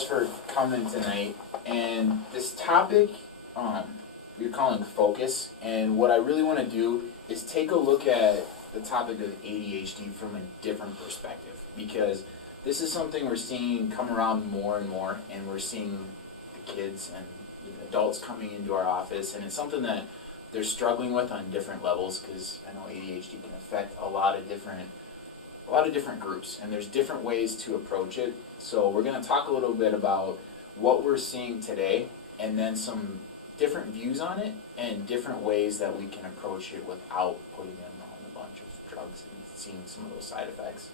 guys for coming tonight. And this topic, we're calling focus. And what I really want to do is take a look at the topic of ADHD from a different perspective, because this is something we're seeing come around more and more, and we're seeing the kids and even adults coming into our office, and it's something that they're struggling with on different levels, because I know ADHD can affect a lot of different groups, and there's different ways to approach it. So we're going to talk a little bit about what we're seeing today, and then some different views on it, and different ways that we can approach it without putting them on a bunch of drugs and seeing some of those side effects.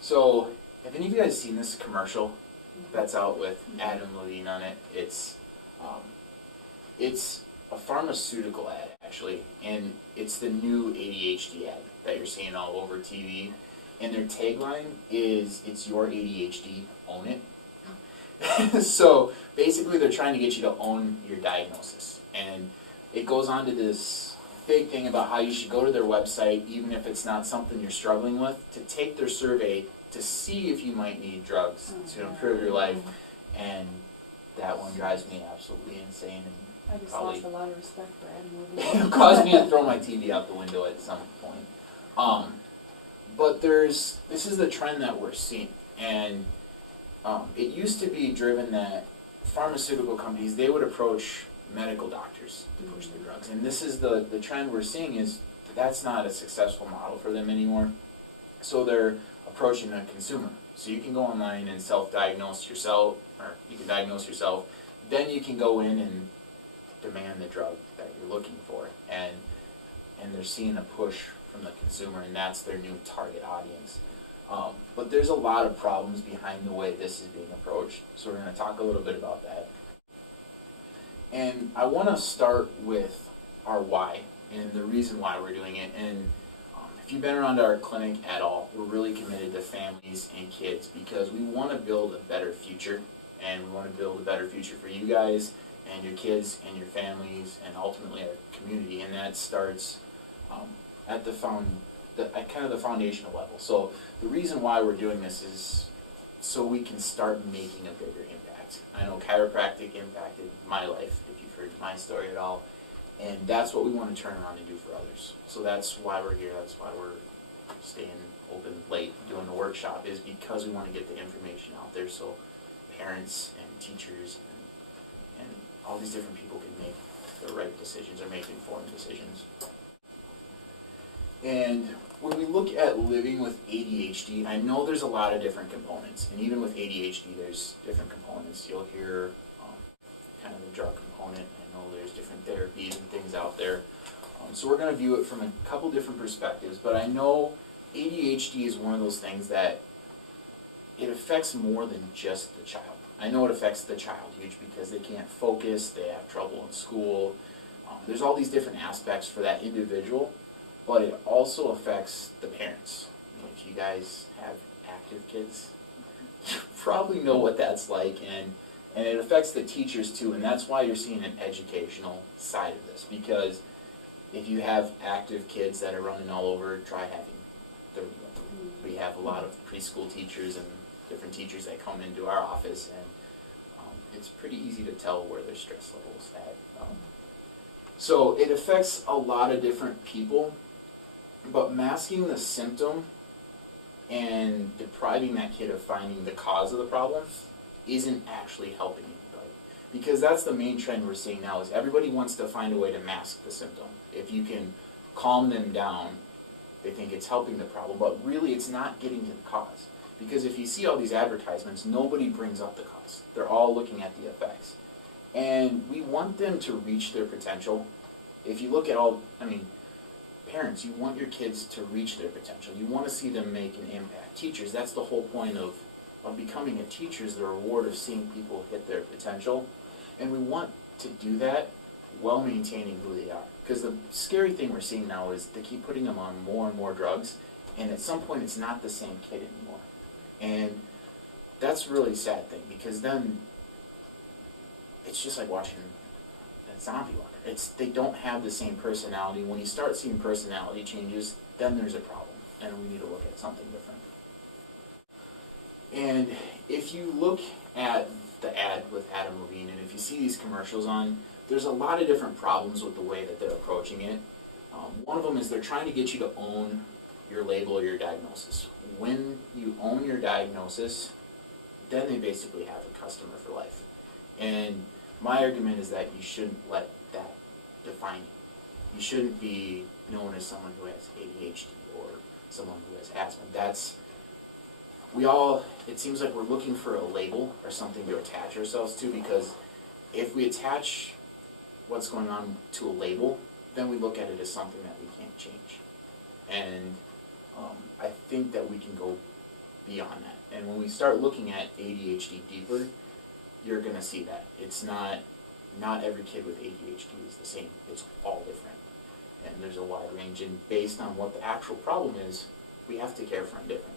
So, have any of you guys seen this commercial that's out with Adam Levine on it? It's a pharmaceutical ad, actually, and it's the new ADHD ad that you're seeing all over TV. And their tagline is, "It's your ADHD, own it." So basically, they're trying to get you to own your diagnosis, and it goes on to this big thing about how you should go to their website, even if it's not something you're struggling with, to take their survey to see if you might need drugs to improve your life. And that one drives me absolutely insane, and I just probably lost a lot of respect for Adam Levine. it caused me to throw my TV out the window at some point. But this is the trend that we're seeing, and it used to be driven that pharmaceutical companies, they would approach medical doctors to push their drugs, and this is the trend we're seeing is that's not a successful model for them anymore. So they're approaching a consumer. So you can go online and self-diagnose yourself, or you can diagnose yourself, then you can go in and demand the drug that you're looking for, and they're seeing a push from the consumer, and that's their new target audience. But there's a lot of problems behind the way this is being approached, so we're going to talk a little bit about that. And I want to start with our why and the reason why we're doing it. And if you've been around our clinic at all, we're really committed to families and kids, because we want to build a better future, and we want to build a better future for you guys and your kids and your families, and ultimately our community. And that starts at kind of the foundational level. So the reason why we're doing this is so we can start making a bigger impact. I know chiropractic impacted my life, if you've heard my story at all, and that's what we want to turn around and do for others. So that's why we're here. That's why we're staying open late doing the workshop, is because we want to get the information out there so parents and teachers and all these different people can make the right decisions or make informed decisions. And when we look at living with ADHD, I know there's a lot of different components. And even with ADHD, there's different components. You'll hear kind of the drug component. I know there's different therapies and things out there. So we're going to view it from a couple different perspectives. But I know ADHD is one of those things that it affects more than just the child. I know it affects the child huge, because they can't focus, they have trouble in school. There's all these different aspects for that individual. But it also affects the parents. If you guys have active kids, you probably know what that's like, and it affects the teachers too, and that's why you're seeing an educational side of this, because if you have active kids that are running all over, try having 30 of them. We have a lot of preschool teachers and different teachers that come into our office, and it's pretty easy to tell where their stress level's at. So it affects a lot of different people. But masking the symptom and depriving that kid of finding the cause of the problem isn't actually helping anybody. Because that's the main trend we're seeing now, is everybody wants to find a way to mask the symptom. If you can calm them down, they think it's helping the problem, but really it's not getting to the cause. Because if you see all these advertisements, nobody brings up the cause. They're all looking at the effects. And we want them to reach their potential. If you look at parents, you want your kids to reach their potential. You want to see them make an impact. Teachers, that's the whole point of becoming a teacher, is the reward of seeing people hit their potential. And we want to do that while maintaining who they are. Because the scary thing we're seeing now is they keep putting them on more and more drugs, and at some point it's not the same kid anymore. And that's a really sad thing, because then it's just like watching a zombie walker. They don't have the same personality. When you start seeing personality changes, then there's a problem, and we need to look at something different. And if you look at the ad with Adam Levine, and if you see these commercials on, there's a lot of different problems with the way that they're approaching it. One of them is they're trying to get you to own your label or your diagnosis. When you own your diagnosis, then they basically have a customer for life. And my argument is that you shouldn't let that define you. You shouldn't be known as someone who has ADHD or someone who has asthma. It seems like we're looking for a label or something to attach ourselves to, because if we attach what's going on to a label, then we look at it as something that we can't change. And I think that we can go beyond that. And when we start looking at ADHD deeper, you're going to see that. It's not every kid with ADHD is the same. It's all different. And there's a wide range. And based on what the actual problem is, we have to care for them differently.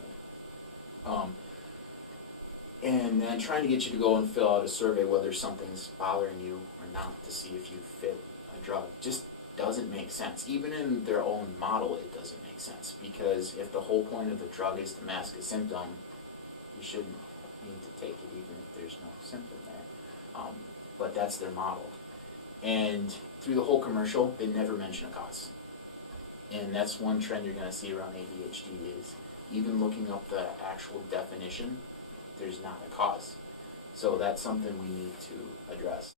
And then trying to get you to go and fill out a survey whether something's bothering you or not to see if you fit a drug just doesn't make sense. Even in their own model, it doesn't make sense. Because if the whole point of the drug is to mask a symptom, you shouldn't need to take it even if there's no symptom there. But that's their model. And through the whole commercial, they never mention a cause. And that's one trend you're going to see around ADHD is even looking up the actual definition, there's not a cause. So that's something we need to address.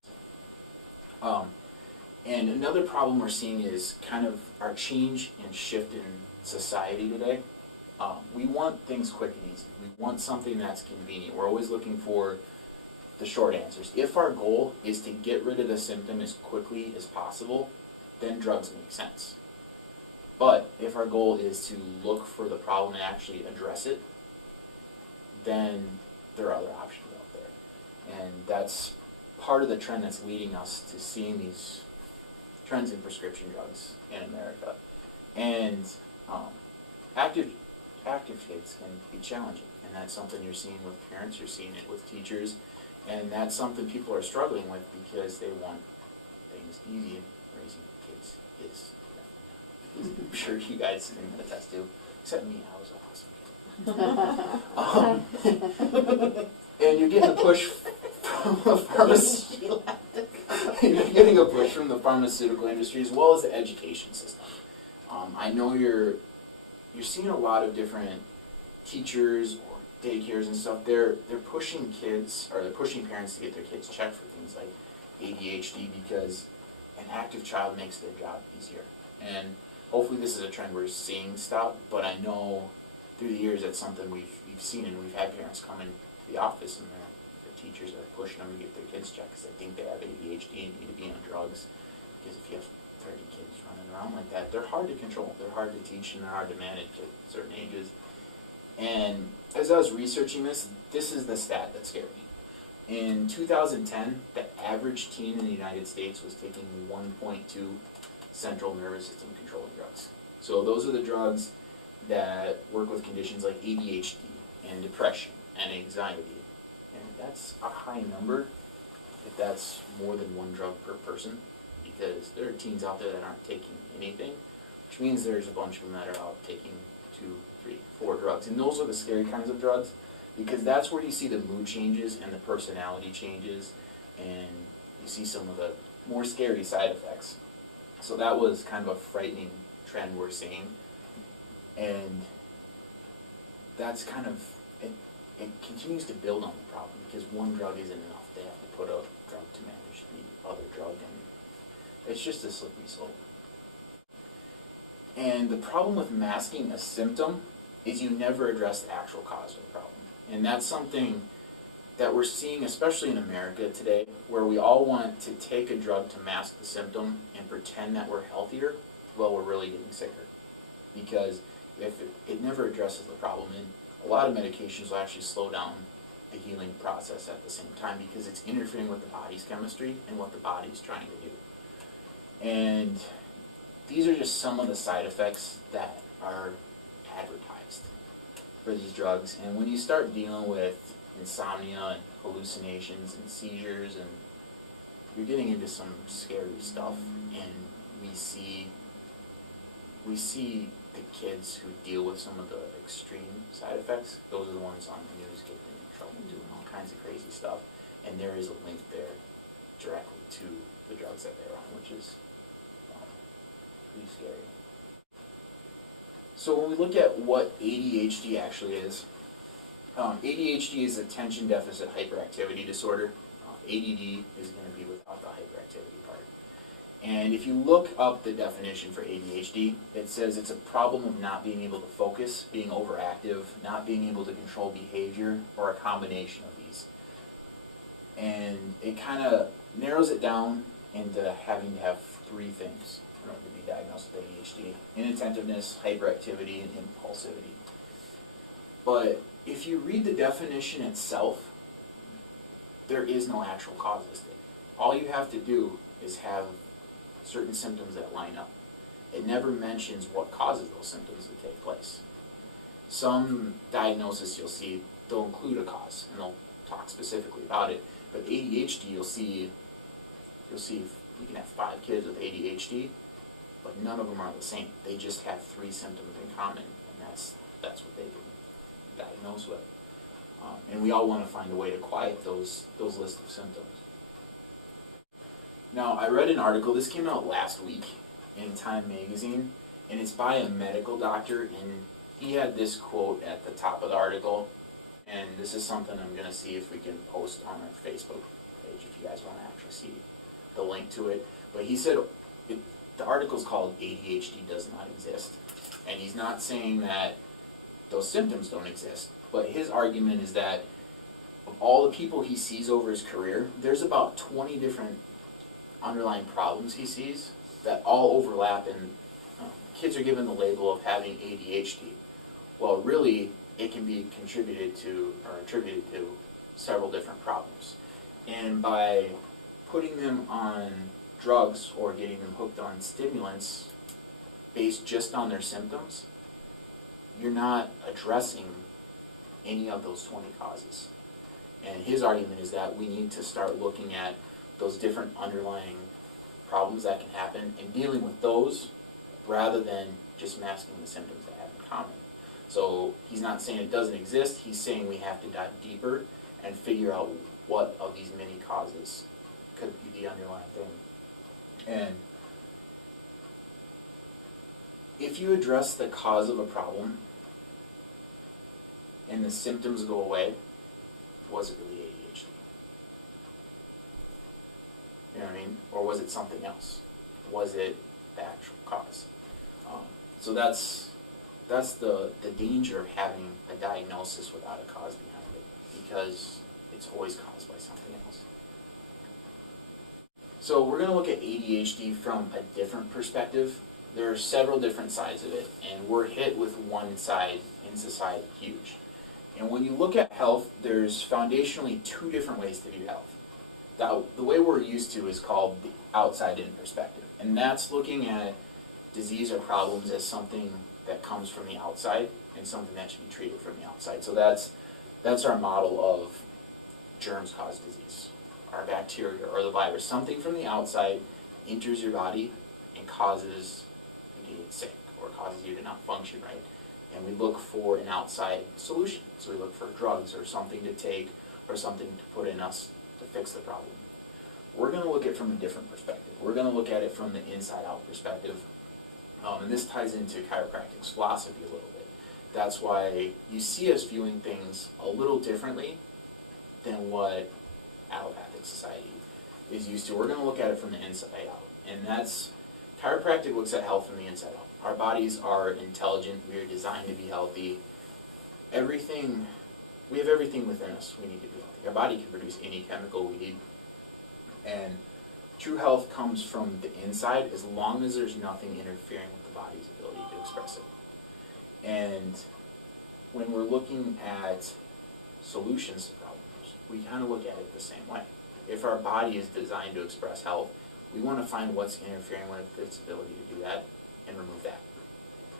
And another problem we're seeing is kind of our change and shift in society today. We want things quick and easy. We want something that's convenient. We're always looking for the short answers. If our goal is to get rid of the symptom as quickly as possible, then drugs make sense. But if our goal is to look for the problem and actually address it, then there are other options out there. And that's part of the trend that's leading us to seeing these trends in prescription drugs in America. And active kids can be challenging, and that's something you're seeing with parents, you're seeing it with teachers, and that's something people are struggling with because they want things easy. Raising kids is definitely not. I'm sure you guys can attest to, except me, I was an awesome kid. And you're getting a push from the pharmaceutical industry as well as the education system. I know you're seeing a lot of different teachers or daycares and stuff. They're pushing kids, or they're pushing parents to get their kids checked for things like ADHD because an active child makes their job easier. And hopefully this is a trend we're seeing stop, but I know through the years that's something we've seen, and we've had parents come in the office and the teachers are pushing them to get their kids checked because they think they have ADHD and need to be on drugs. Because if you have 30 kids running around like that, they're hard to control, they're hard to teach, and they're hard to manage at certain ages. And as I was researching this is the stat that scared me. In 2010, the average teen in the United States was taking 1.2 central nervous system controlling drugs. So those are the drugs that work with conditions like ADHD and depression and anxiety. And that's a high number if that's more than one drug per person, because there are teens out there that aren't taking anything, which means there's a bunch of them that are out taking 2, 3, 4 drugs. And those are the scary kinds of drugs, because that's where you see the mood changes and the personality changes, and you see some of the more scary side effects. So that was kind of a frightening trend we're seeing. And that's kind of, it continues to build on the problem, because one drug isn't enough. They have to put a drug to manage the other drug, and it's just a slippery slope. And the problem with masking a symptom is you never address the actual cause of the problem. And that's something that we're seeing, especially in America today, where we all want to take a drug to mask the symptom and pretend that we're healthier while we're really getting sicker. Because if it never addresses the problem, and a lot of medications will actually slow down the healing process at the same time, because it's interfering with the body's chemistry and what the body's trying to do. And these are just some of the side effects that are advertised for these drugs. And when you start dealing with insomnia and hallucinations and seizures, and you're getting into some scary stuff, and we see the kids who deal with some of the extreme side effects, those are the ones on the news getting in trouble doing all kinds of crazy stuff. And there is a link there directly to the drugs that they're on, which is pretty scary. So when we look at what ADHD actually is, ADHD is attention deficit hyperactivity disorder. ADD is going to be without the hyperactivity part. And if you look up the definition for ADHD, it says it's a problem of not being able to focus, being overactive, not being able to control behavior, or a combination of these. And it kind of narrows it down into having to have three things in order to be diagnosed with ADHD: inattentiveness, hyperactivity, and impulsivity. But if you read the definition itself, there is no actual cause listed. All you have to do is have certain symptoms that line up. It never mentions what causes those symptoms to take place. Some diagnoses you'll see, they'll include a cause, and they'll talk specifically about it. But ADHD, you'll see you can have 5 kids with ADHD, but none of them are the same. They just have 3 symptoms in common, and that's what they can diagnose with. And we all want to find a way to quiet those lists of symptoms. Now, I read an article, this came out last week in Time magazine, and it's by a medical doctor, and he had this quote at the top of the article, and this is something I'm going to see if we can post on our Facebook page if you guys want to actually see the link to it. But he said, the article's called ADHD Does Not Exist, and he's not saying that those symptoms don't exist, but his argument is that of all the people he sees over his career, there's about 20 different underlying problems he sees that all overlap, and kids are given the label of having ADHD. Well, really, it can be contributed to or attributed to several different problems. And by putting them on drugs or getting them hooked on stimulants based just on their symptoms, you're not addressing any of those 20 causes. And his argument is that we need to start looking at those different underlying problems that can happen and dealing with those rather than just masking the symptoms that have in common. So he's not saying it doesn't exist, he's saying we have to dive deeper and figure out what of these many causes could be the underlying thing. And if you address the cause of a problem and the symptoms go away, was it really ADHD? You know what I mean? Or was it something else? Was it the actual cause? So that's the danger of having a diagnosis without a cause behind it, because it's always caused by something else. So we're going to look at ADHD from a different perspective. There are several different sides of it, and we're hit with one side in society huge. And when you look at health, there's foundationally 2 different ways to view health. The way we're used to is called the outside-in perspective, and that's looking at disease or problems as something that comes from the outside and something that should be treated from the outside. So that's our model of germs cause disease, or bacteria, or the virus. Something from the outside enters your body and causes you to get sick, or causes you to not function right. And we look for an outside solution. So we look for drugs or something to take or something to put in us to fix the problem. We're going to look at it from a different perspective. We're going to look at it from the inside-out perspective. And this ties into chiropractic's philosophy a little bit. That's why you see us viewing things a little differently than what allopathic society is used to. We're going to look at it from the inside out. And that's, chiropractic looks at health from the inside out. Our bodies are intelligent. We are designed to be healthy. We have everything within us we need to be healthy. Our body can produce any chemical we need. And true health comes from the inside as long as there's nothing interfering with the body's ability to express it. And when we're looking at solutions to problems, we kind of look at it the same way. If our body is designed to express health, we want to find what's interfering with its ability to do that and remove that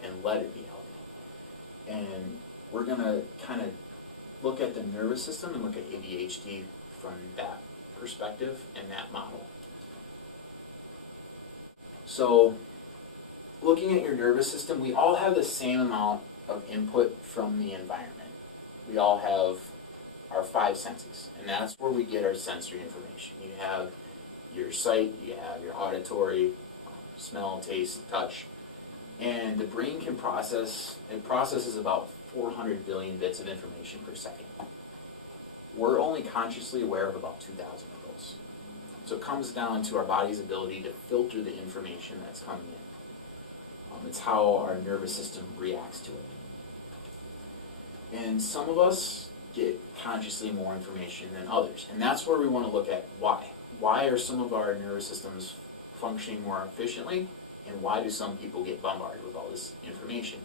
and let it be healthy. And we're going to kind of look at the nervous system and look at ADHD from that perspective and that model. So looking at your nervous system, we all have the same amount of input from the environment. We all have our five senses, and that's where we get our sensory information. You have your sight, you have your auditory, smell, taste, touch, and the brain can processes about 400 billion bits of information per second. We're only consciously aware of about 2,000 of those. So it comes down to our body's ability to filter the information that's coming in. It's how our nervous system reacts to it. And some of us get consciously more information than others. And that's where we want to look at why. Why are some of our nervous systems functioning more efficiently? And why do some people get bombarded with all this information?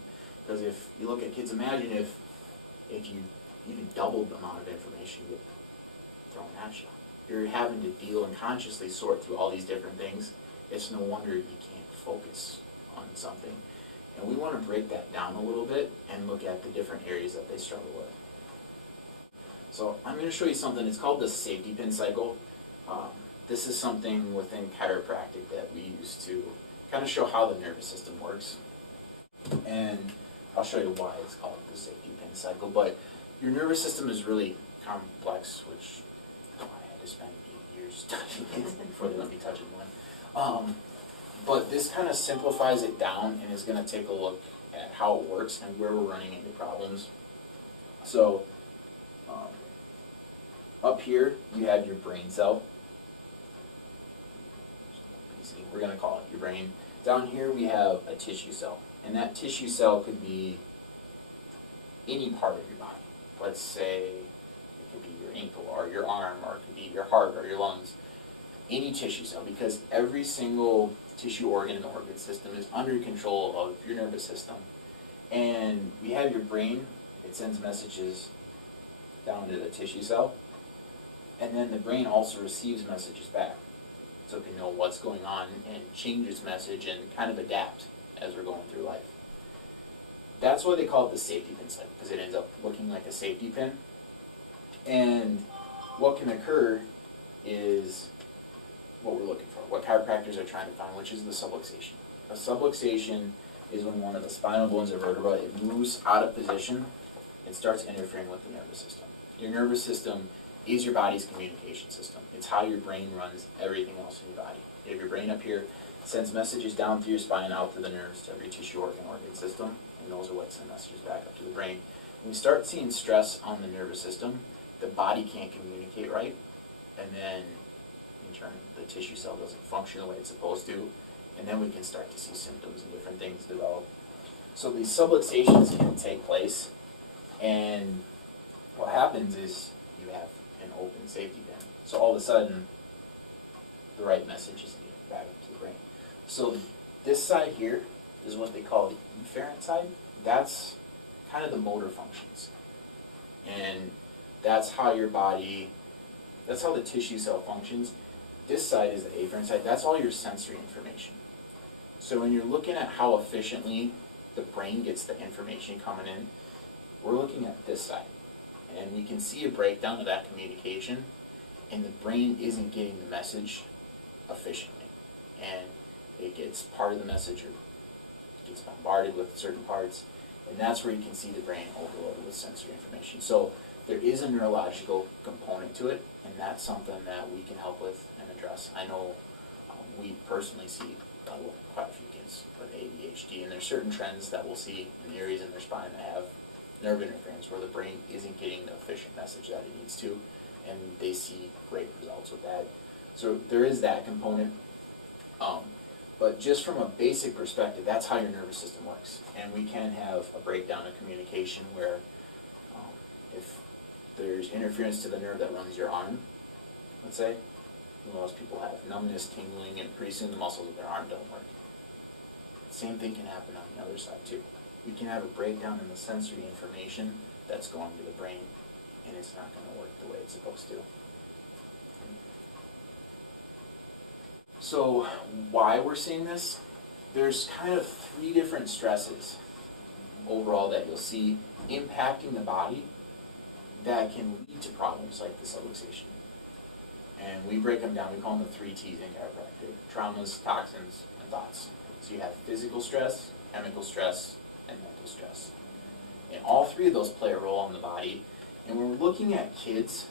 Because if you look at kids, imagine if you even doubled the amount of information you get thrown at you. You're having to deal and consciously sort through all these different things. It's no wonder you can't focus on something. And we want to break that down a little bit and look at the different areas that they struggle with. So I'm going to show you something. It's called the safety pin cycle. This is something within chiropractic that we use to kind of show how the nervous system works. And I'll show you why it's called the safety pin cycle. But your nervous system is really complex, which I had to spend 8 years touching it before they let me touch it one. But this kind of simplifies it down and is going to take a look at how it works and where we're running into problems. So up here you have your brain cell. We're going to call it your brain. Down here we have a tissue cell. And that tissue cell could be any part of your body. Let's say it could be your ankle or your arm, or it could be your heart or your lungs. Any tissue cell, because every single tissue organ in the organ system is under control of your nervous system. And we have your brain. It sends messages down to the tissue cell. And then the brain also receives messages back. So it can know what's going on and change its message and kind of adapt as we're going through life. That's why they call it the safety pin cycle, because it ends up looking like a safety pin. And what can occur is what we're looking for, what chiropractors are trying to find, which is the subluxation. A subluxation is when one of the spinal bones or vertebra, it moves out of position and starts interfering with the nervous system. Your nervous system is your body's communication system. It's how your brain runs everything else in your body. You have your brain up here, sends messages down through your spine, out to the nerves, to every tissue organ system, and those are what send messages back up to the brain. When we start seeing stress on the nervous system, the body can't communicate right, and then in turn the tissue cell doesn't function the way it's supposed to, and then we can start to see symptoms and different things develop. So these subluxations can take place, and what happens is you have an open safety pin. So all of a sudden, the right message isn't getting back up to the brain. So this side here is what they call the efferent side. That's kind of the motor functions. And that's how your body, that's how the tissue cell functions. This side is the afferent side. That's all your sensory information. So when you're looking at how efficiently the brain gets the information coming in, we're looking at this side. And we can see a breakdown of that communication, and the brain isn't getting the message efficiently. And it gets part of the message, or gets bombarded with certain parts, and that's where you can see the brain overloaded with sensory information. So there is a neurological component to it, and that's something that we can help with and address. I know we personally see quite a few kids with ADHD, and there's certain trends that we'll see in areas in their spine that have nerve interference where the brain isn't getting the efficient message that it needs to, and they see great results with that. So there is that component. But just from a basic perspective, that's how your nervous system works. And we can have a breakdown of communication where if there's interference to the nerve that runs your arm, let's say, most people have numbness, tingling, and pretty soon the muscles of their arm don't work. Same thing can happen on the other side too. We can have a breakdown in the sensory information that's going to the brain, and it's not going to work the way it's supposed to. So why we're seeing this? There's kind of 3 different stresses overall that you'll see impacting the body that can lead to problems like the subluxation. And we break them down. We call them the 3 T's in chiropractic: traumas, toxins, and thoughts. So you have physical stress, chemical stress, and mental stress. And all three of those play a role in the body. And when we're looking at kids,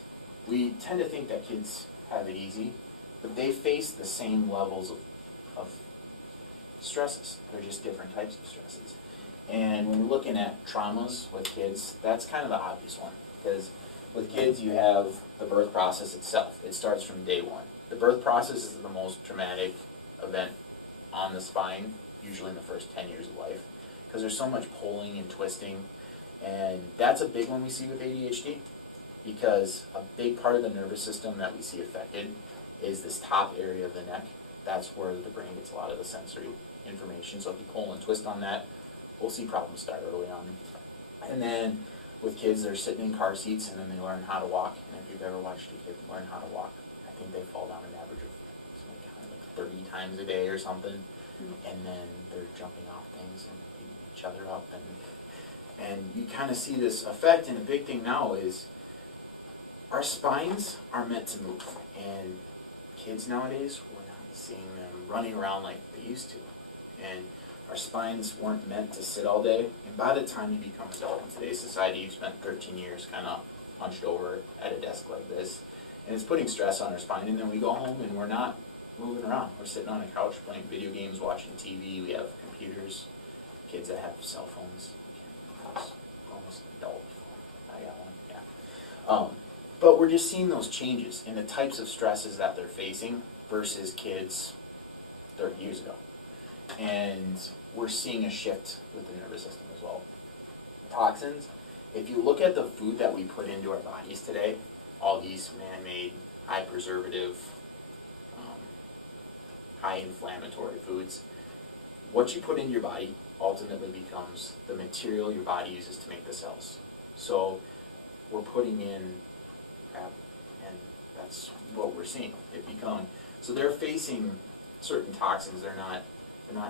we tend to think that kids have it easy, but they face the same levels of stresses. They're just different types of stresses. And when we're looking at traumas with kids, that's kind of the obvious one. Because with kids, you have the birth process itself. It starts from day one. The birth process is the most traumatic event on the spine, usually in the first 10 years of life, because there's so much pulling and twisting. And that's a big one we see with ADHD, because a big part of the nervous system that we see affected is this top area of the neck. That's where the brain gets a lot of the sensory information. So if you pull and twist on that, we'll see problems start early on. And then with kids, they're sitting in car seats and then they learn how to walk. And if you've ever watched a kid learn how to walk, I think they fall down an average of like 30 times a day or something. And then they're jumping off things and beating each other up. And you kind of see this effect. And the big thing now is our spines are meant to move. And kids nowadays, we're not seeing them running around like they used to. And our spines weren't meant to sit all day. And by the time you become an adult in today's society, you've spent 13 years kind of hunched over at a desk like this. And it's putting stress on our spine. And then we go home and we're not moving around. We're sitting on a couch playing video games, watching TV. We have computers. Kids that have cell phones. I was almost an adult before I got one. Yeah. But we're just seeing those changes in the types of stresses that they're facing versus kids 30 years ago. And we're seeing a shift with the nervous system as well. Toxins, if you look at the food that we put into our bodies today, all these man-made, high preservative, high inflammatory foods, what you put into your body ultimately becomes the material your body uses to make the cells. So we're putting in crap, and that's what we're seeing it become. So they're facing certain toxins. They're not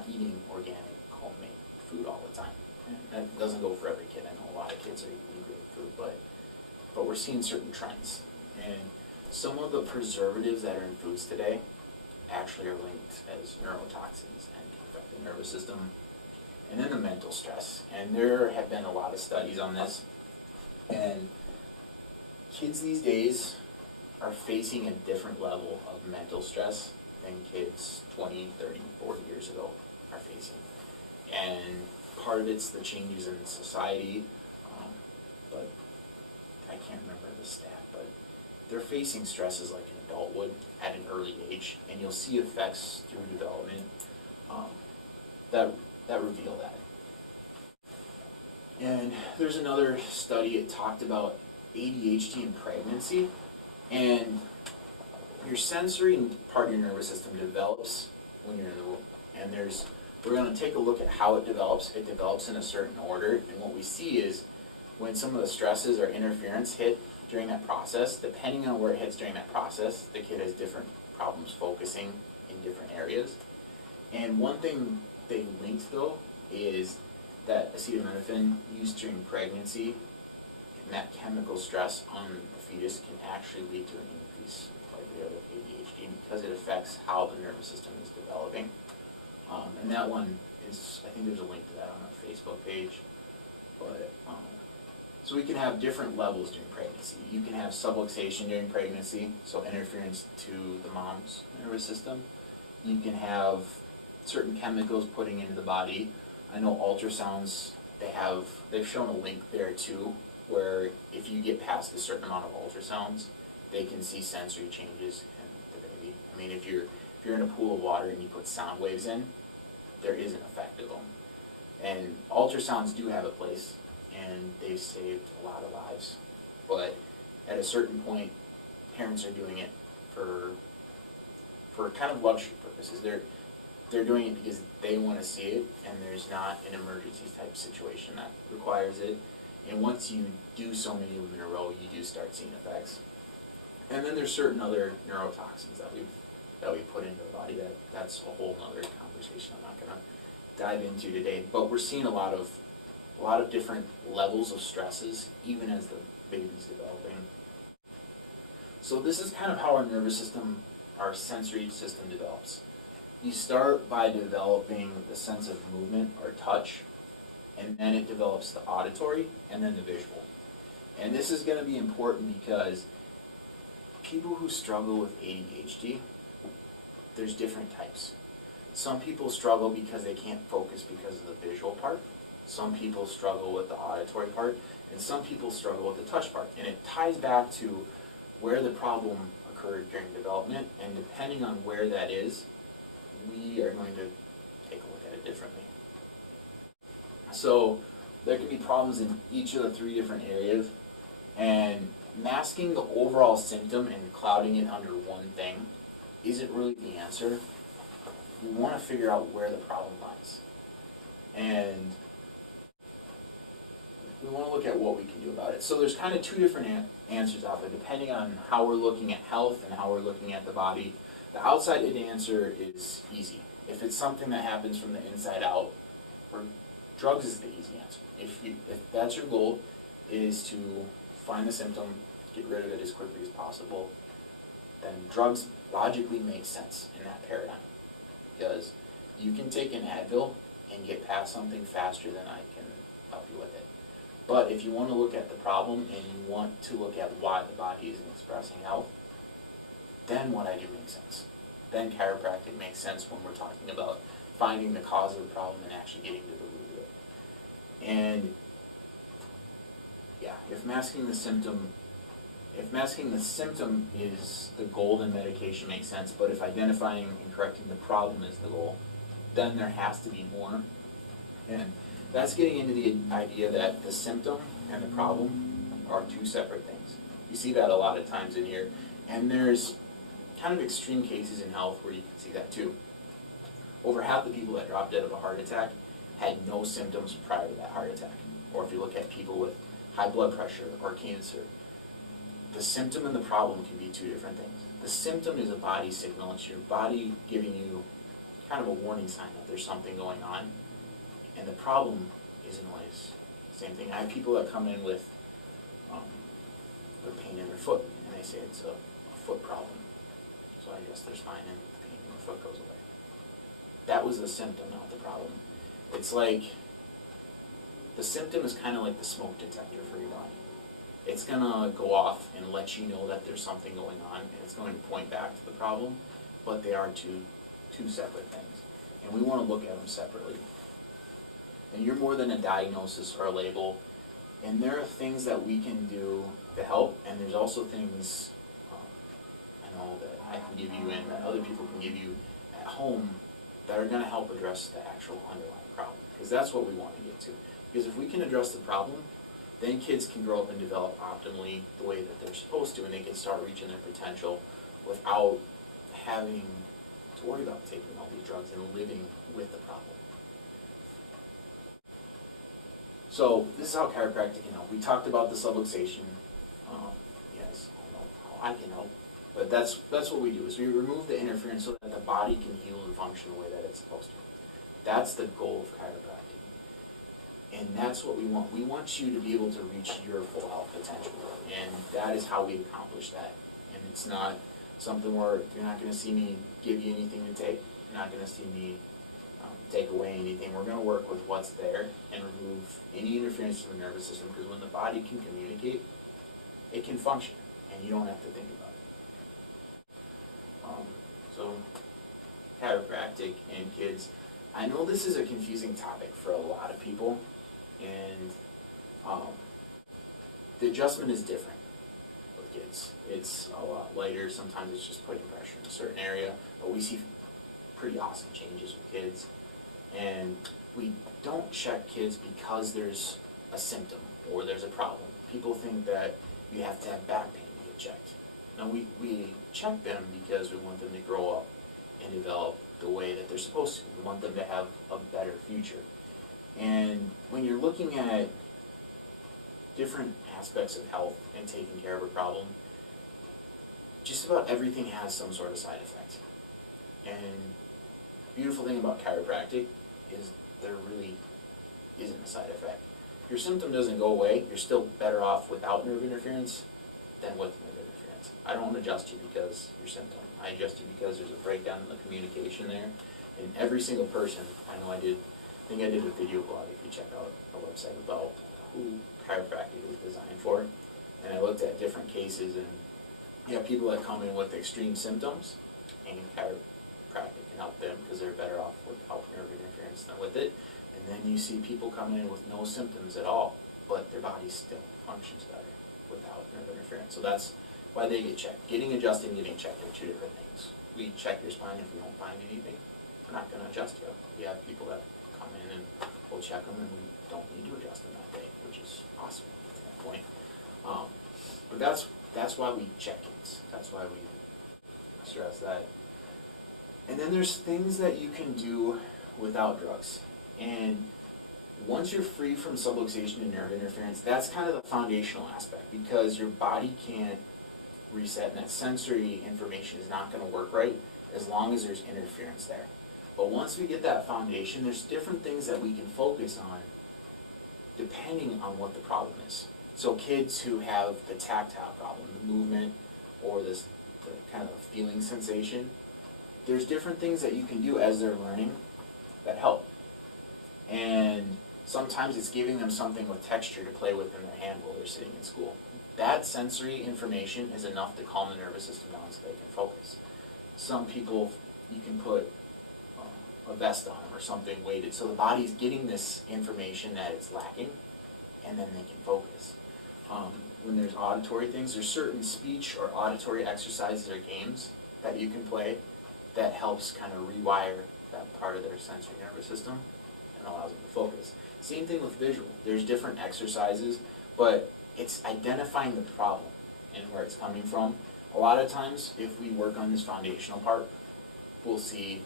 eating organic, homemade food all the time. And that doesn't go for every kid. I know a lot of kids are eating great food, but we're seeing certain trends. And some of the preservatives that are in foods today actually are linked as neurotoxins and can affect the nervous system. And then the mental stress. And there have been a lot of studies on this. And kids these days are facing a different level of mental stress than kids 20, 30, 40 years ago are facing. And part of it's the changes in society, but I can't remember the stat, but they're facing stresses like an adult would at an early age, and you'll see effects through development that reveal that. And there's another study, it talked about ADHD in pregnancy, and your sensory part of your nervous system develops when you're in the womb. And we're going to take a look at how it develops. It develops in a certain order, and what we see is when some of the stresses or interference hit during that process, depending on where it hits during that process, the kid has different problems focusing in different areas. And one thing they linked, though, is that acetaminophen used during pregnancy and that chemical stress on the fetus can actually lead to an increase in likelihood of ADHD because it affects how the nervous system is developing. And that one is, I think there's a link to that on our Facebook page. But so we can have different levels during pregnancy. You can have subluxation during pregnancy, so interference to the mom's nervous system. You can have certain chemicals putting into the body. I know ultrasounds, they've shown a link there too, where if you get past a certain amount of ultrasounds, they can see sensory changes in the baby. I mean, if you're in a pool of water and you put sound waves in, there is an effect of them. And ultrasounds do have a place, and they've saved a lot of lives. But at a certain point, parents are doing it for kind of luxury purposes. They're doing it because they want to see it, and there's not an emergency type situation that requires it. And once you do so many of them in a row, you do start seeing effects. And then there's certain other neurotoxins that we put into the body. That's a whole other conversation I'm not going to dive into today. But we're seeing a lot of different levels of stresses, even as the baby's developing. So this is kind of how our nervous system, our sensory system develops. You start by developing the sense of movement or touch, and then it develops the auditory, and then the visual. And this is going to be important because people who struggle with ADHD, there's different types. Some people struggle because they can't focus because of the visual part. Some people struggle with the auditory part, and some people struggle with the touch part. And it ties back to where the problem occurred during development, and depending on where that is, we are going to take a look at it differently. So there can be problems in each of the 3 different areas, and masking the overall symptom and clouding it under one thing isn't really the answer. We want to figure out where the problem lies. And we want to look at what we can do about it. So there's kind of 2 different answers out there, depending on how we're looking at health and how we're looking at the body. The outside-in answer is easy. If it's something that happens from the inside out, or drugs is the easy answer. If that's your goal, is to find the symptom, get rid of it as quickly as possible, then drugs logically make sense in that paradigm. Because you can take an Advil and get past something faster than I can help you with it. But if you want to look at the problem and you want to look at why the body isn't expressing health, then what I do makes sense. Then chiropractic makes sense when we're talking about finding the cause of the problem and actually getting to the root of it. And yeah, if masking the symptom is the goal, then medication makes sense. But if identifying and correcting the problem is the goal, then there has to be more. And that's getting into the idea that the symptom and the problem are 2 separate things. You see that a lot of times in here. And there's kind of extreme cases in health where you can see that too. Over half the people that dropped dead of a heart attack had no symptoms prior to that heart attack. Or if you look at people with high blood pressure or cancer, the symptom and the problem can be 2 different things. The symptom is a body signal. It's your body giving you kind of a warning sign that there's something going on. And the problem isn't always the same thing. I have people that come in with pain in their foot, and they say it's a foot problem. So I guess they're fine and the pain in the foot goes away. That was the symptom, not the problem. It's like, the symptom is kind of like the smoke detector for your body. It's going to go off and let you know that there's something going on, and it's going to point back to the problem, but they are two separate things. And we want to look at them separately. And you're more than a diagnosis or a label, and there are things that we can do to help, and there's also things I know that I can give you and that other people can give you at home that are going to help address the actual underlying problem. Because that's what we want to get to. Because if we can address the problem, then kids can grow up and develop optimally the way that they're supposed to, and they can start reaching their potential without having to worry about taking all these drugs and living with the problem. So this is how chiropractic can help. We talked about the subluxation. Yes, I don't know how I can help, but that's what we do, is we remove the interference so that the body can heal and function the way that it's supposed to. That's the goal of chiropractic. And that's what we want. We want you to be able to reach your full health potential. And that is how we accomplish that. And it's not something where you're not going to see me give you anything to take. You're not going to see me take away anything. We're going to work with what's there and remove any interference from the nervous system, because when the body can communicate, it can function, and you don't have to think about it. So, chiropractic and kids. I know this is a confusing topic for a lot of people, and the adjustment is different with kids. It's a lot lighter. Sometimes it's just putting pressure in a certain area, but we see pretty awesome changes with kids. And we don't check kids because there's a symptom or there's a problem. People think that you have to have back pain to get checked. No, we check them because we want them to grow up and develop the way that they're supposed to. We want them to have a better future. And when you're looking at different aspects of health and taking care of a problem, just about everything has some sort of side effect. And the beautiful thing about chiropractic is there really isn't a side effect. If your symptom doesn't go away, you're still better off without nerve interference than with nerve interference. I don't adjust you because your symptom. I adjust you because there's a breakdown in the communication there, And every single person, I know I think I did a video blog if you check out our website about who chiropractic is designed for. And I looked at different cases, and you have people that come in with extreme symptoms, and chiropractic can help them because they're better off without nerve interference than with it. And then you see people come in with no symptoms at all, but their body still functions better without nerve interference. So that's why they get checked. Getting adjusted and getting checked are two different things. We check your spine. If we don't find anything, we're not going to adjust you. We have people that come in and we'll check them, and we don't need to adjust them that day, which is awesome at that point. But that's why we check it. That's why we stress that. And then there's things that you can do without drugs. And once you're free from subluxation and nerve interference, that's kind of the foundational aspect, because your body can't reset, and that sensory information is not going to work right as long as there's interference there. But once we get that foundation, there's different things that we can focus on depending on what the problem is. So kids who have the tactile problem, the movement, or the kind of feeling sensation, there's different things that you can do as they're learning that help. And sometimes it's giving them something with texture to play with in their hand while they're sitting in school. That sensory information is enough to calm the nervous system down so they can focus. Some people, you can put a vest on them or something weighted, so the body's getting this information that it's lacking, and then they can focus. When there's auditory things, there's certain speech or auditory exercises or games that you can play that helps kind of rewire that part of their sensory nervous system and allows them to focus. Same thing with visual. There's different exercises, but it's identifying the problem and where it's coming from. A lot of times, if we work on this foundational part, we'll see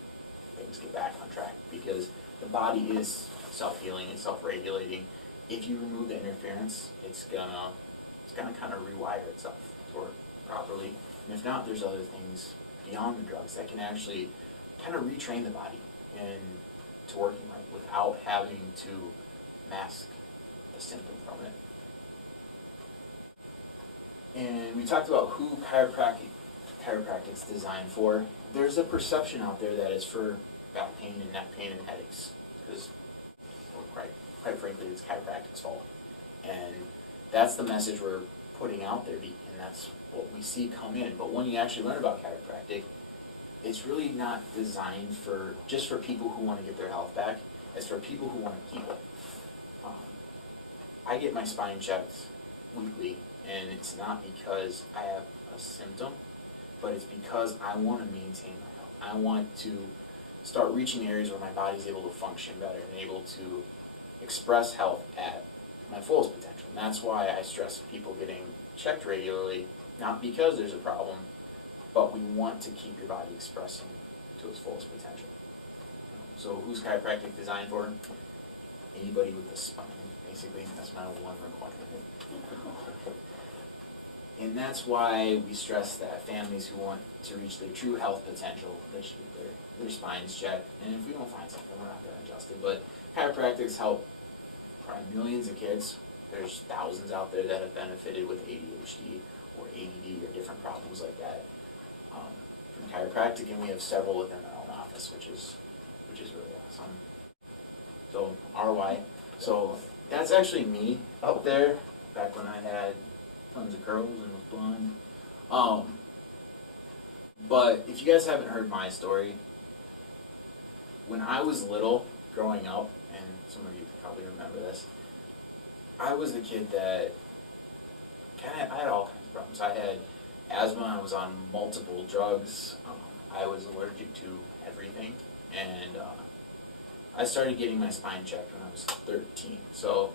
things get back on track, because the body is self-healing and self-regulating. If you remove the interference, it's gonna kind of rewire itself to work properly. And if not, there's other things beyond the drugs that can actually kind of retrain the body into working right without having to mask the symptom from it. And we talked about who chiropractic's designed for. There's a perception out there that it's for back pain and neck pain and headaches, because quite frankly, it's chiropractic's fault. And that's the message we're putting out there, and that's what we see come in. But when you actually learn about chiropractic, it's really not designed just for people who want to get their health back. It's for people who want to keep it. I get my spine checked weekly, and it's not because I have a symptom, but it's because I want to maintain my health. I want to start reaching areas where my body's able to function better and able to express health at my fullest potential. And that's why I stress people getting checked regularly, not because there's a problem, but we want to keep your body expressing to its fullest potential. So who's chiropractic designed for? Anybody with a spine, basically. That's my one requirement. And that's why we stress that families who want to reach their true health potential, they should get their spines checked. And if we don't find something, we're not going to adjust it. But chiropractics help probably millions of kids. There's thousands out there that have benefited with ADHD or ADD or different problems like that from chiropractic, and we have several within our own office, which is really awesome. So RY, so that's actually me up there back when I had tons of curls and was blonde. But if you guys haven't heard my story, when I was little, growing up, and some of you probably remember this, I was the kid that I had all kinds of problems. I had asthma. I was on multiple drugs. I was allergic to everything, and I started getting my spine checked when I was 13. So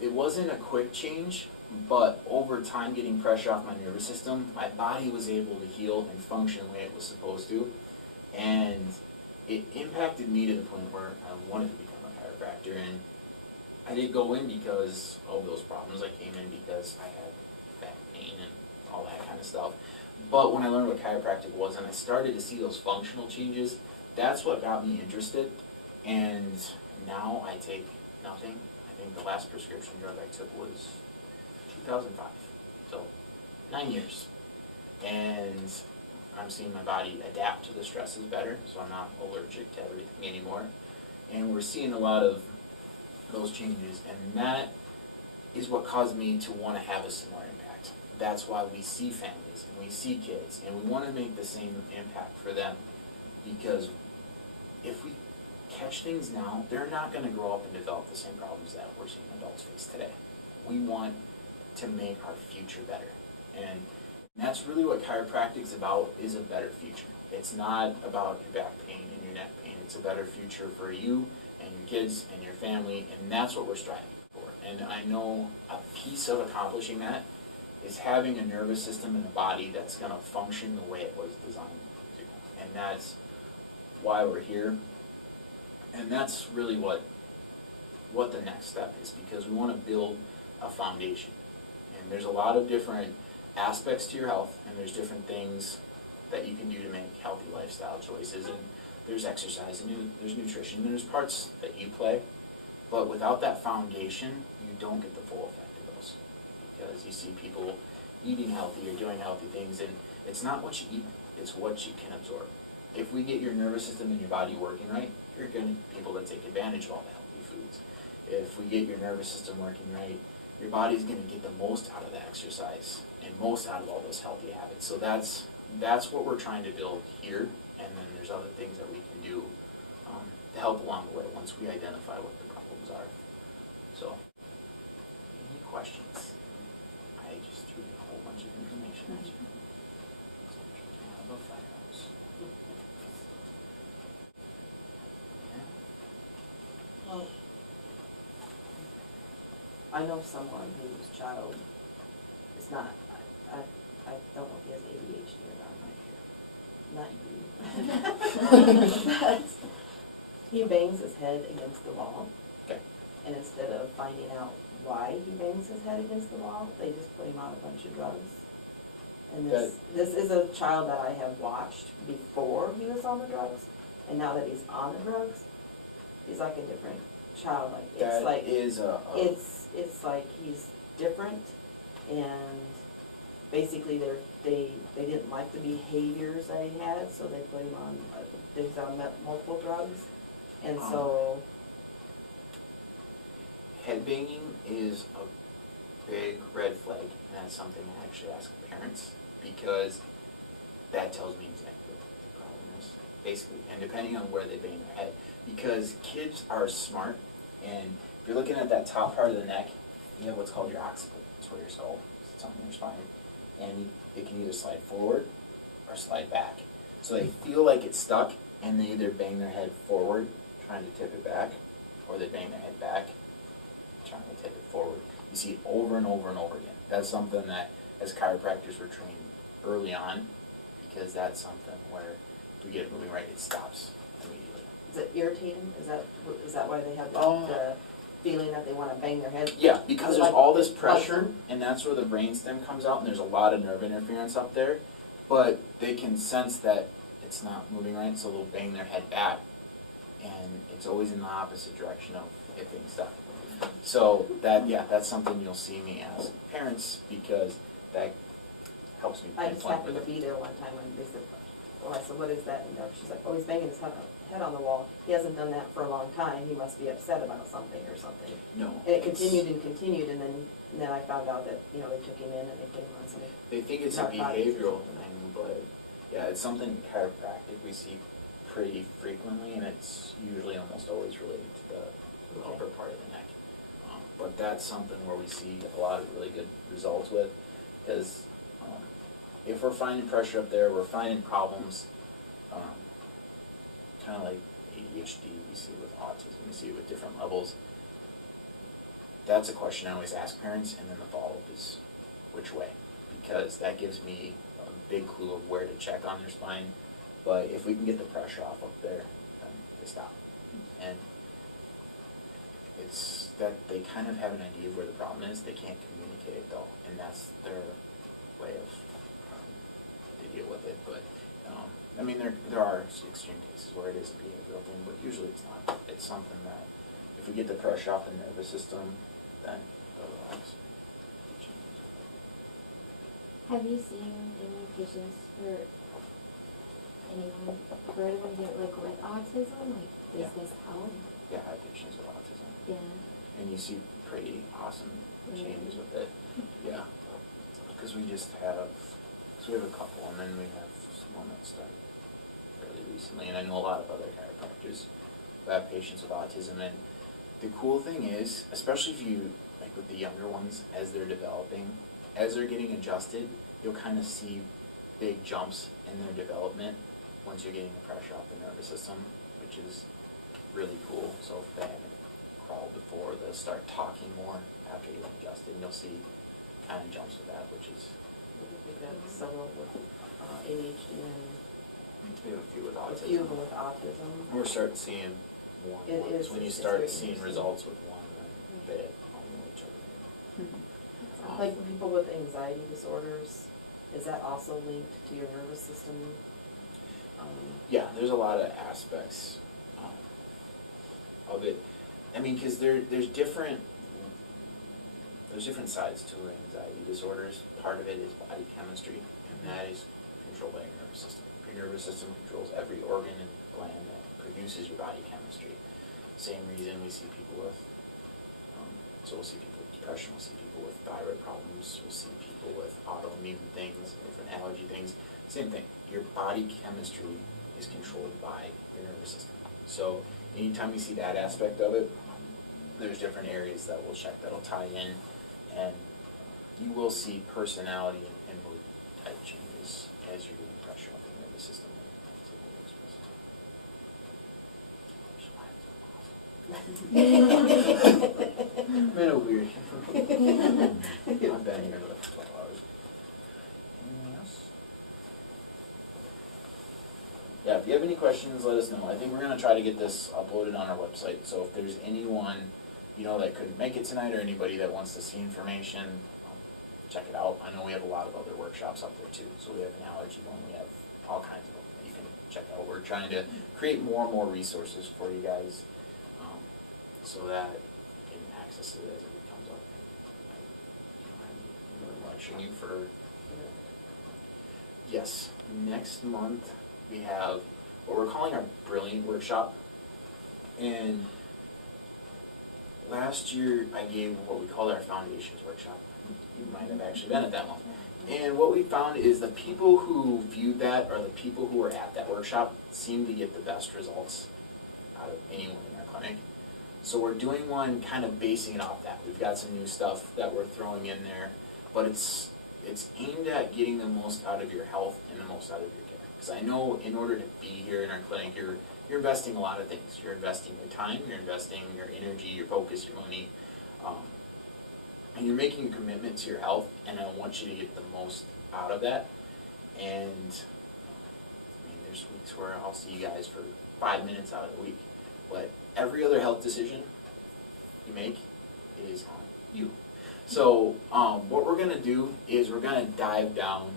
it wasn't a quick change, but over time, getting pressure off my nervous system, my body was able to heal and function the way it was supposed to, and it impacted me to the point where I wanted to become a chiropractor. And I didn't go in because of those problems. I came in because I had back pain and all that kind of stuff. But when I learned what chiropractic was and I started to see those functional changes, that's what got me interested. And now I take nothing. I think the last prescription drug I took was 2005. So 9 years. And I'm seeing my body adapt to the stresses better, so I'm not allergic to everything anymore. And we're seeing a lot of those changes, and that is what caused me to want to have a similar impact. That's why we see families and we see kids, and we want to make the same impact for them, because if we catch things now, they're not going to grow up and develop the same problems that we're seeing adults face today. We want to make our future better, and that's really what chiropractic's about, is a better future. It's not about your back pain and your neck pain. It's a better future for you and your kids and your family, and that's what we're striving for. And I know a piece of accomplishing that is having a nervous system and a body that's going to function the way it was designed to. And that's why we're here. And that's really what the next step is, because we want to build a foundation. And there's a lot of different aspects to your health, and there's different things that you can do to make healthy lifestyle choices. And there's exercise, and there's nutrition, and there's parts that you play. But without that foundation, you don't get the full effect of those. Because you see people eating healthy or doing healthy things, and it's not what you eat, it's what you can absorb. If we get your nervous system and your body working right, you're going to be able to take advantage of all the healthy foods. If we get your nervous system working right, your body's going to get the most out of the exercise and most out of all those healthy habits. So that's what we're trying to build here, and then there's other things that we can do to help along the way once we identify what the problems are. So, any questions? I just threw a whole bunch of information at you. So I'm drinking out of a fire hose. Yeah. Well, I know someone whose child is not, I don't know if he has ADHD or not, but he bangs his head against the wall. Okay. And instead of finding out why he bangs his head against the wall, they just put him on a bunch of drugs. And this is a child that I have watched before he was on the drugs, and now that he's on the drugs, he's like a different child. Like it's like it's like he's different, and basically they didn't like the behaviors that he had, so they put him on multiple drugs, and so headbanging is a big red flag, and that's something I actually ask parents, because that tells me exactly what the problem is, basically, and depending on where they bang their head, because kids are smart, and if you're looking at that top part of the neck, you have what's called your occiput. It's where your skull sits on your spine, and it can either slide forward or slide back. So they feel like it's stuck, and they either bang their head forward, trying to tip it back, or they bang their head back, trying to tip it forward. You see it over and over and over again. That's something that, as chiropractors, we're trained early on, because that's something where if we get it moving right, it stops immediately. is it irritating? Is that why they have the feeling that they want to bang their head? Yeah, because there's all this pressure, and that's where the brainstem comes out, and there's a lot of nerve interference up there, but they can sense that it's not moving right, so they'll bang their head back, and it's always in the opposite direction of it being stuck. So that's something you'll see me ask parents, because that helps me I just pinpoint happened with to it. be there one time when they said, I said, what is that? And she's like, oh, he's banging his head on the wall. He hasn't done that for a long time. He must be upset about something or something. No. And it continued, and then I found out that, they took him in and they put him on some. They think it's a behavioral thing, but yeah, it's something in chiropractic we see pretty frequently, and it's usually almost always related to the upper part of the neck. But that's something where we see a lot of really good results with, because if we're finding pressure up there, we're finding problems, kind of like ADHD, we see it with autism, we see it with different levels. That's a question I always ask parents, and then the follow-up is which way, because that gives me a big clue of where to check on their spine. But if we can get the pressure off up there, then they stop. And it's that they kind of have an idea of where the problem is. They can't communicate it though, and that's their way of to deal with it. But I mean, there are extreme cases where it is a behavioral thing, but usually it's not. It's something that if we get the pressure off the nervous system, then they'll relax. Have you seen any patients where anyone, for anyone here, like with autism, like, Yeah. does this help? Yeah, I have patients with autism. Yeah. And you see pretty awesome Really? changes with it. Yeah. Because we just have, so we have a couple, and then we have someone that started fairly recently, and I know a lot of other chiropractors who have patients with autism. And the cool thing is, especially if you, like with the younger ones, as they're developing, as they're getting adjusted, you'll kind of see big jumps in their development once you're getting the pressure off the nervous system, which is really cool. So if they haven't crawled before, they'll start talking more after getting adjusted, and you'll see kind of jumps with that, which is, We've got several with ADHD and we have a few with a autism. few with autism. We're starting seeing more and It more. is, So when you it's start very seeing interesting. results with one, then they all know each other. Like people with anxiety disorders, is that also linked to your nervous system? Yeah, there's a lot of aspects of it. I mean, because there's different sides to anxiety disorders. Part of it is body chemistry, and that is controlled by your nervous system. Your nervous system controls every organ and gland that produces your body chemistry. Same reason we see people with, so we'll see people with depression, we'll see people with thyroid problems, we'll see people with autoimmune things, different allergy things. Same thing, your body chemistry is controlled by your nervous system. So anytime you see that aspect of it, there's different areas that we'll check that'll tie in, and you will see personality and mood type changes as you're getting pressure off the nervous system. I'm in a weird. I've been here for 12 hours. Anything else? Yeah, if you have any questions, let us know. I think we're going to try to get this uploaded on our website, so if there's anyone that couldn't make it tonight, or anybody that wants to see information, check it out. I know we have a lot of other workshops up there too, so we have an allergy one, we have all kinds of them that you can check out. We're trying to create more and more resources for you guys, so that you can access it as it comes up. I'm lecturing you for. Yes, next month we have what we're calling our Brilliant Workshop. And last year I gave what we called our Foundations Workshop. You might have actually been at that one. And what we found is the people who viewed that, or the people who were at that workshop, seemed to get the best results out of anyone in our clinic. So we're doing one kind of basing it off that. We've got some new stuff that we're throwing in there, but it's aimed at getting the most out of your health and the most out of your care. Because I know in order to be here in our clinic, you're investing a lot of things. You're investing your time, you're investing your energy, your focus, your money, and you're making a commitment to your health, and I want you to get the most out of that. And I mean, there's weeks where I'll see you guys for 5 minutes out of the week, but every other health decision you make is on you. So what we're going to do is we're going to dive down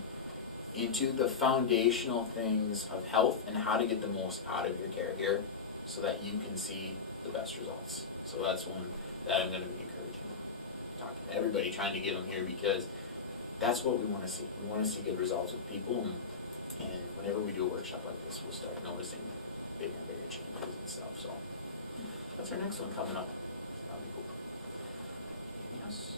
into the foundational things of health and how to get the most out of your care here so that you can see the best results. So that's one that I'm going to be encouraging, talking to everybody, trying to get them here, because that's what we want to see. We want to see good results with people, and whenever we do a workshop like this, we'll start noticing bigger and bigger changes and stuff. So that's our next one coming up. That'll be cool. Anything else?